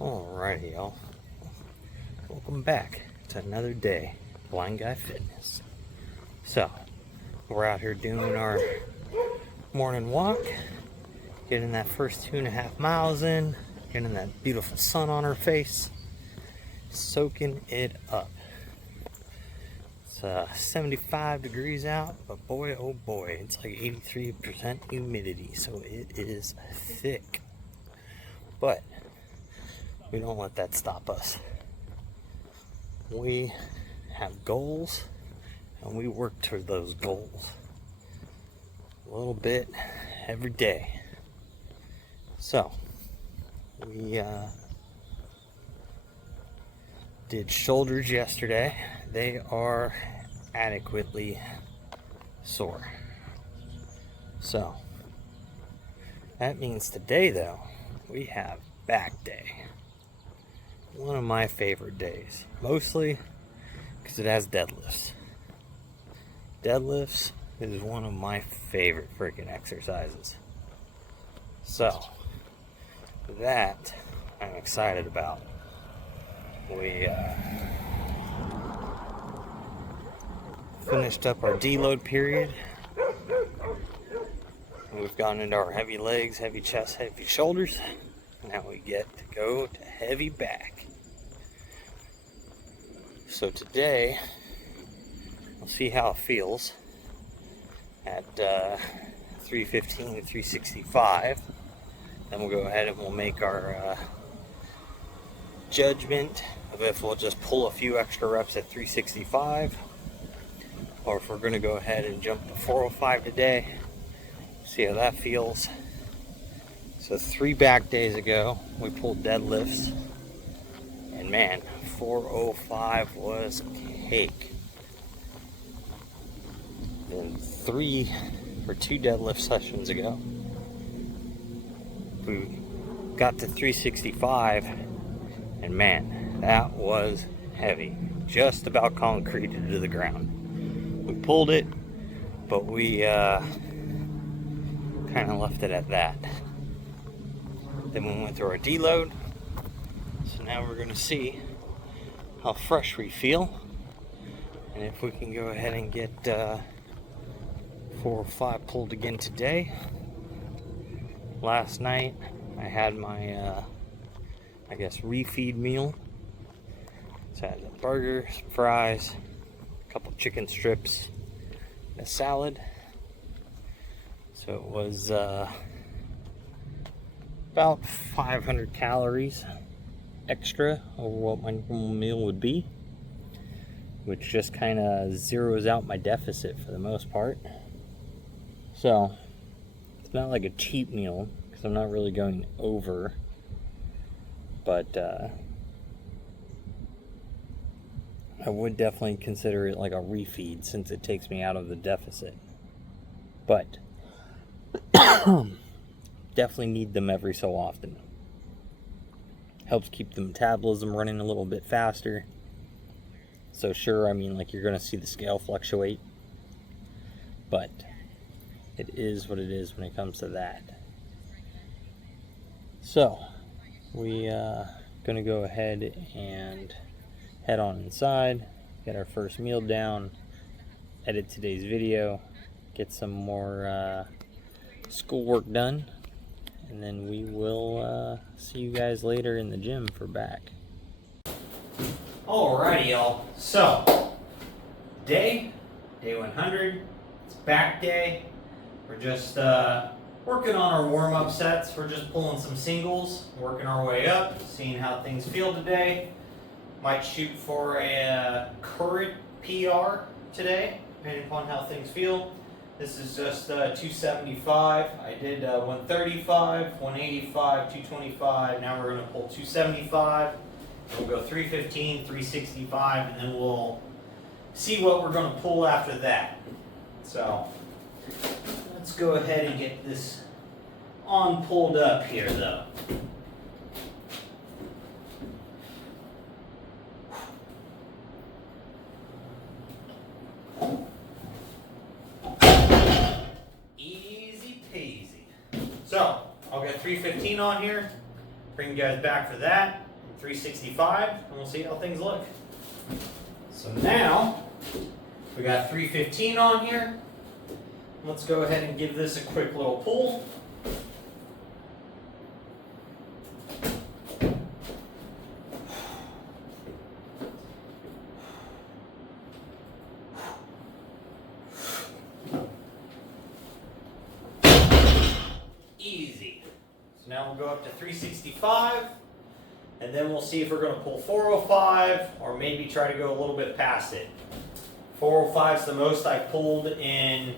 Alrighty, y'all. Welcome back to another day, Blind Guy Fitness. So, we're out here doing our morning walk, getting that first 2.5 miles in, getting that beautiful sun on our face, soaking it up. It's 75 degrees out, but boy, oh boy, it's like 83% humidity, so it is thick. But we don't let that stop us. We have goals, and we work toward those goals a little bit every day. So, we did shoulders yesterday. They are adequately sore. So, that means today, though, we have back day. One of my favorite days, mostly because it has deadlifts. Deadlifts is one of my favorite freaking exercises. So, that I'm excited about. We finished up our deload period. We've gone into our heavy legs, heavy chest, heavy shoulders. Now we get to go to heavy back. So today, we'll see how it feels at 315 to 365. Then we'll go ahead and we'll make our judgment of if we'll just pull a few extra reps at 365 or if we're going to go ahead and jump to 405 today. See how that feels. So 3 back days ago, we pulled deadlifts, and man, 405 was cake. Then 2 deadlift sessions ago, we got to 365, and man, that was heavy. Just about concreted to the ground. We pulled it, but we kind of left it at that. Then we went through our deload. So now we're going to see how fresh we feel. And if we can go ahead and get 4 or 5 pulled again today. Last night I had my, refeed meal. So I had a burger, some fries, a couple chicken strips, and a salad. So it was about 500 calories extra over what my normal meal would be, which just kind of zeroes out my deficit for the most part. So it's not like a cheap meal because I'm not really going over, but I would definitely consider it like a refeed since it takes me out of the deficit. But definitely need them every so often. Helps keep the metabolism running a little bit faster. So sure, you're going to see the scale fluctuate, but it is what it is when it comes to that. So we going to go ahead and head on inside, get our first meal down, edit today's video, get some more schoolwork done, and then we will see you guys later in the gym for back. Alrighty, y'all. So, day 100. It's back day. We're just working on our warm-up sets. We're just pulling some singles, working our way up, seeing how things feel today. Might shoot for a current PR today, depending upon how things feel. This is just 275. I did 135, 185, 225. Now we're going to pull 275. We'll go 315, 365, and then we'll see what we're going to pull after that. So let's go ahead and get this on pulled up here, though. So, I'll get 315 on here, bring you guys back for that. 365, and we'll see how things look. So now, we got 315 on here. Let's go ahead and give this a quick little pull. Easy. So now we'll go up to 365, and then we'll see if we're going to pull 405 or maybe try to go a little bit past it. 405 is the most I pulled in a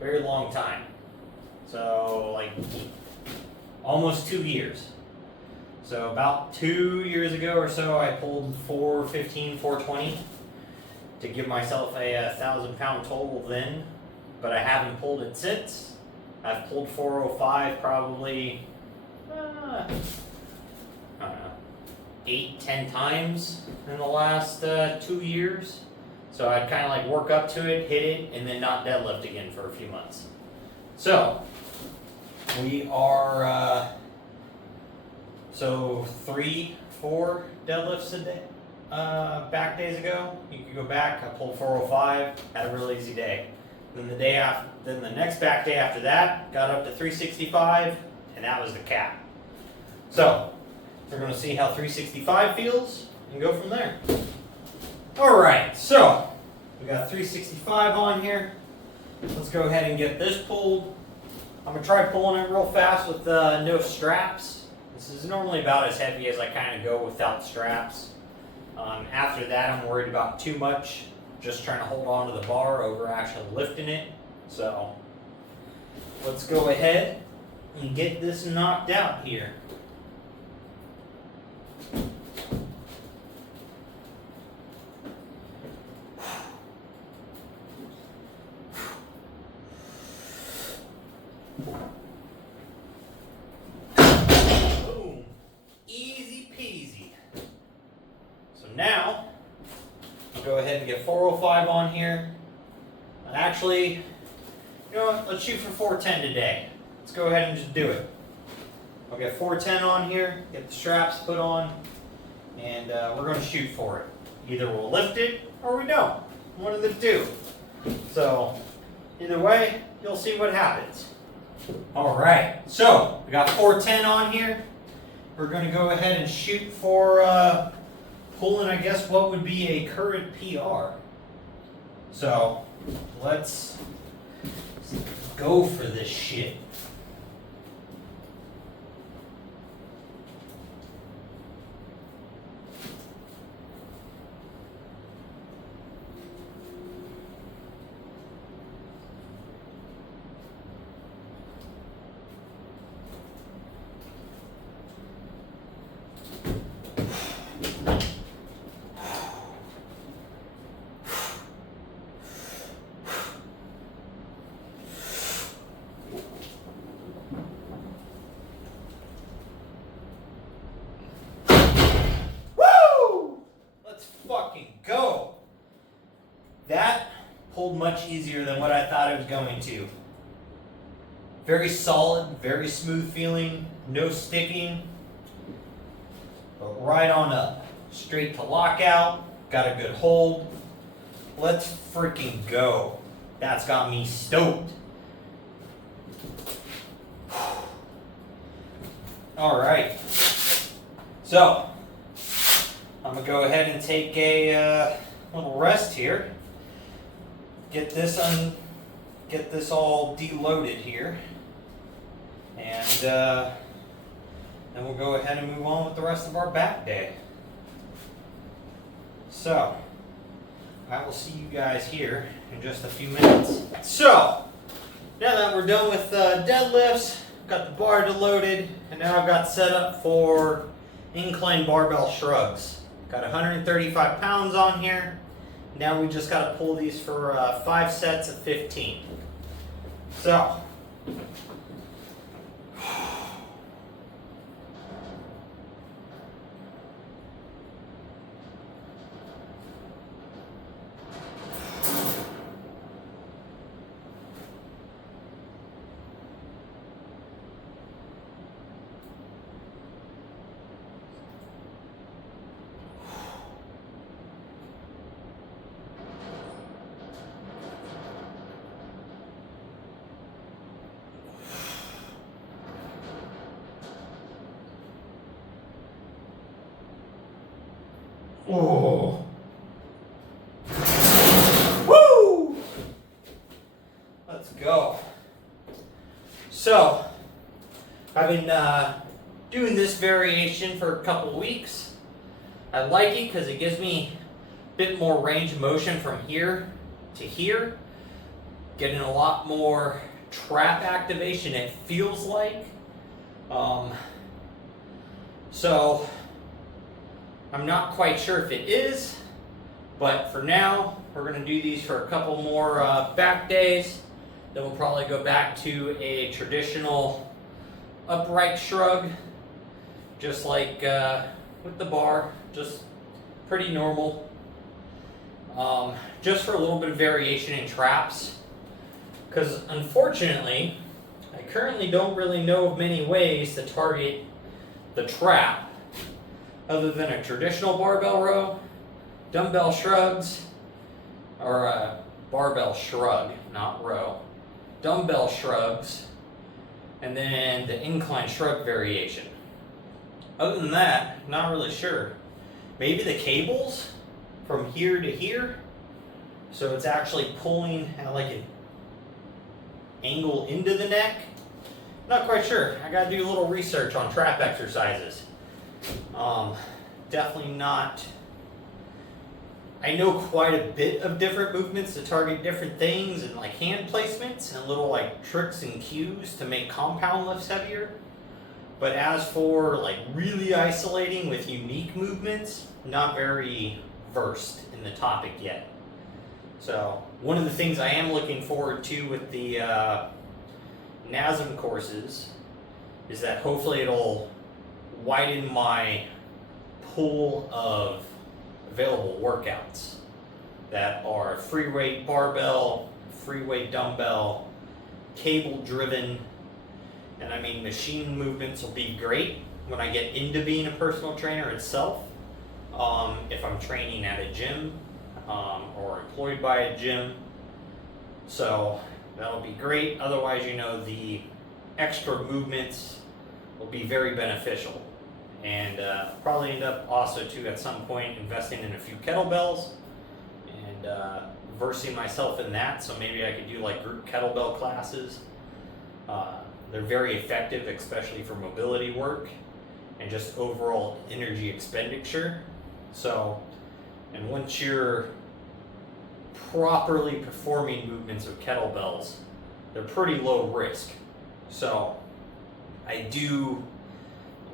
very long time. So like almost 2 years. So about 2 years ago or so, I pulled 415, 420 to give myself a 1,000-pound total then, but I haven't pulled it since. I've pulled 405 probably, I don't know, 8-10 times in the last 2 years. So I'd kind of like work up to it, hit it, and then not deadlift again for a few months. So we are, 3-4 deadlifts a day, back days ago. You could go back, I pulled 405, had a real easy day. Then the day after, then the next back day after that, got up to 365, and that was the cap. So we're going to see how 365 feels and go from there. All right, so we got 365 on here. Let's go ahead and get this pulled. I'm going to try pulling it real fast with no straps. This is normally about as heavy as I kind of go without straps. After that, I'm worried about too much, just trying to hold on to the bar over actually lifting it. So let's go ahead and get this knocked out here. Boom. Easy peasy. So now, I'll go ahead and get 405 on here. And actually, you know what? Let's shoot for 410 today. Let's go ahead and just do it. I'll get 410 on here, get the straps put on, and we're going to shoot for it. Either we'll lift it or we don't. One of the two. So, either way, you'll see what happens. Alright, so we got 410 on here. We're going to go ahead and shoot for pulling, I guess, what would be a current PR. So, let's go for this shit. Go. That pulled much easier than what I thought it was going to. Very solid, very smooth feeling, no sticking, but right on up. Straight to lockout, got a good hold. Let's freaking go. That's got me stoked. All right. So, I'm going to go ahead and take a little rest here. Get this all deloaded here. And then we'll go ahead and move on with the rest of our back day. So, I will see you guys here in just a few minutes. So, now that we're done with deadlifts, got the bar deloaded, and now I've got set up for incline barbell shrugs. Got 135 pounds on here. Now we just got to pull these for 5 sets of 15. So, Oh. Woo! Let's go. So, I've been doing this variation for a couple weeks. I like it because it gives me a bit more range of motion from here to here. Getting a lot more trap activation, it feels like. So, I'm not quite sure if it is, but for now, we're going to do these for a couple more back days. Then we'll probably go back to a traditional upright shrug, just like with the bar, just pretty normal. Just for a little bit of variation in traps, because unfortunately, I currently don't really know of many ways to target the trap other than a traditional barbell row, dumbbell shrugs, or a barbell shrug, not row, dumbbell shrugs, and then the incline shrug variation. Other than that, not really sure. Maybe the cables from here to here, so it's actually pulling at like an angle into the neck. Not quite sure. I gotta do a little research on trap exercises. Definitely not. I know quite a bit of different movements to target different things, and like hand placements and little like tricks and cues to make compound lifts heavier. But as for like really isolating with unique movements, not very versed in the topic yet. So one of the things I am looking forward to with the NASM courses is that hopefully it'll widen my pool of available workouts that are free weight barbell, free weight dumbbell, cable driven, and I mean machine movements will be great when I get into being a personal trainer itself. If I'm training at a gym or employed by a gym, so that'll be great. Otherwise, you know, the extra movements will be very beneficial. And probably end up also too at some point investing in a few kettlebells and versing myself in that. So maybe I could do like group kettlebell classes. They're very effective, especially for mobility work and just overall energy expenditure. So, and once you're properly performing movements with kettlebells, they're pretty low risk. So I do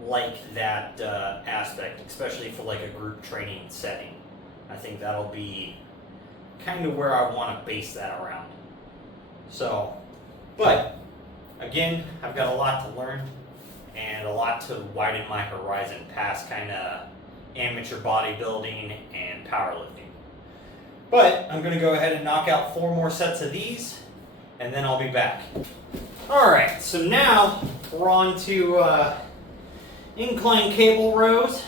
like that aspect, especially for like a group training setting. I think that'll be kind of where I want to base that around. So, but again, I've got a lot to learn and a lot to widen my horizon past kind of amateur bodybuilding and powerlifting. But I'm going to go ahead and knock out 4 more sets of these, and then I'll be back. All right, so now we're on to incline cable rows.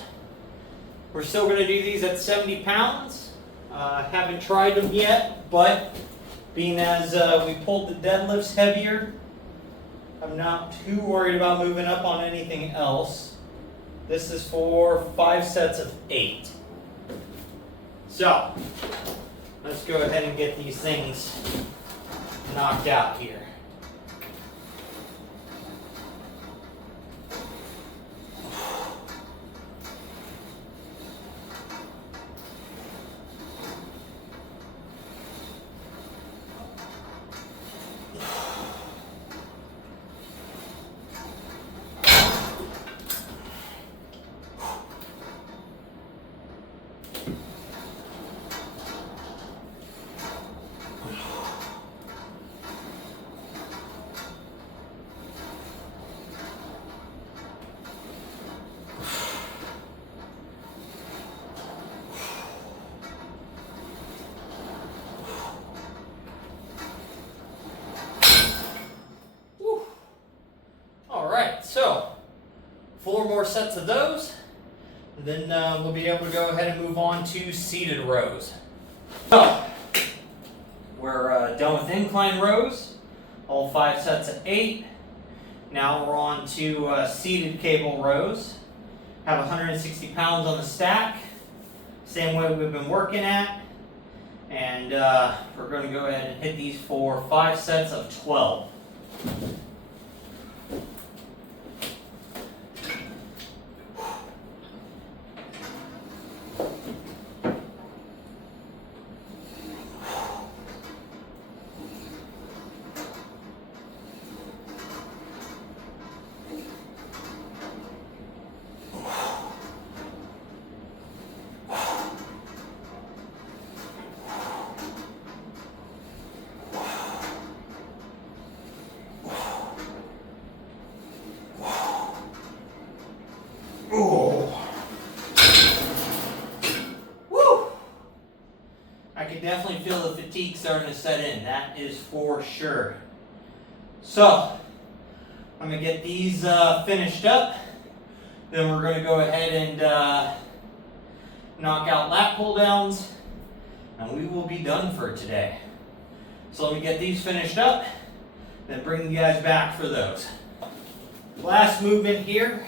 We're still going to do these at 70 pounds. Haven't tried them yet, but being as we pulled the deadlifts heavier, I'm not too worried about moving up on anything else. This is for 5 sets of 8. So, let's go ahead and get these things knocked out here. So, 4 more sets of those, and then we'll be able to go ahead and move on to seated rows. So, we're done with incline rows, all 5 sets of 8. Now we're on to seated cable rows. Have 160 pounds on the stack. same way we've been working at. And we're going to go ahead and hit these for 5 sets of 12. I can definitely feel the fatigue starting to set in, that is for sure. So, I'm going to get these finished up, then we're going to go ahead and knock out lat pull downs, and we will be done for today. So let me get these finished up, then bring you guys back for those. Last movement here,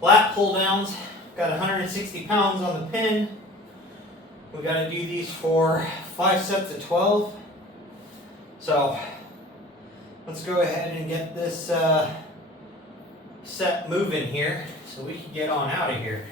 lat pull downs, got 160 pounds on the pin. We got to do these for 5 sets of 12. So let's go ahead and get this set moving here so we can get on out of here.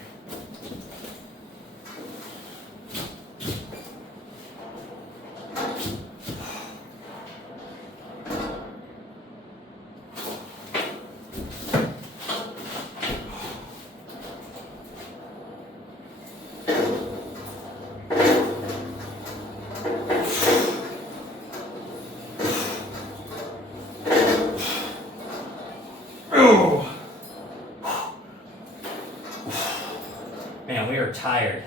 Man, we are tired.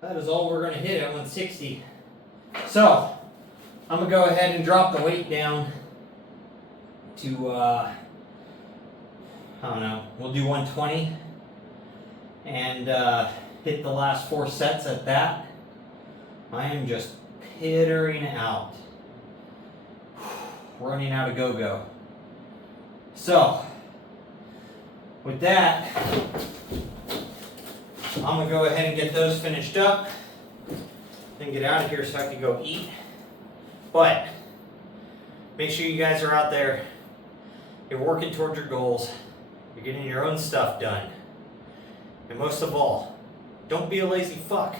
That is all we're going to hit at 160. So, I'm going to go ahead and drop the weight down to, I don't know, we'll do 120 and hit the last 4 sets at that. I am just pittering out, running out of go-go. So, with that, I'm going to go ahead and get those finished up and get out of here so I can go eat. But, make sure you guys are out there, you're working towards your goals, you're getting your own stuff done. And most of all, don't be a lazy fuck.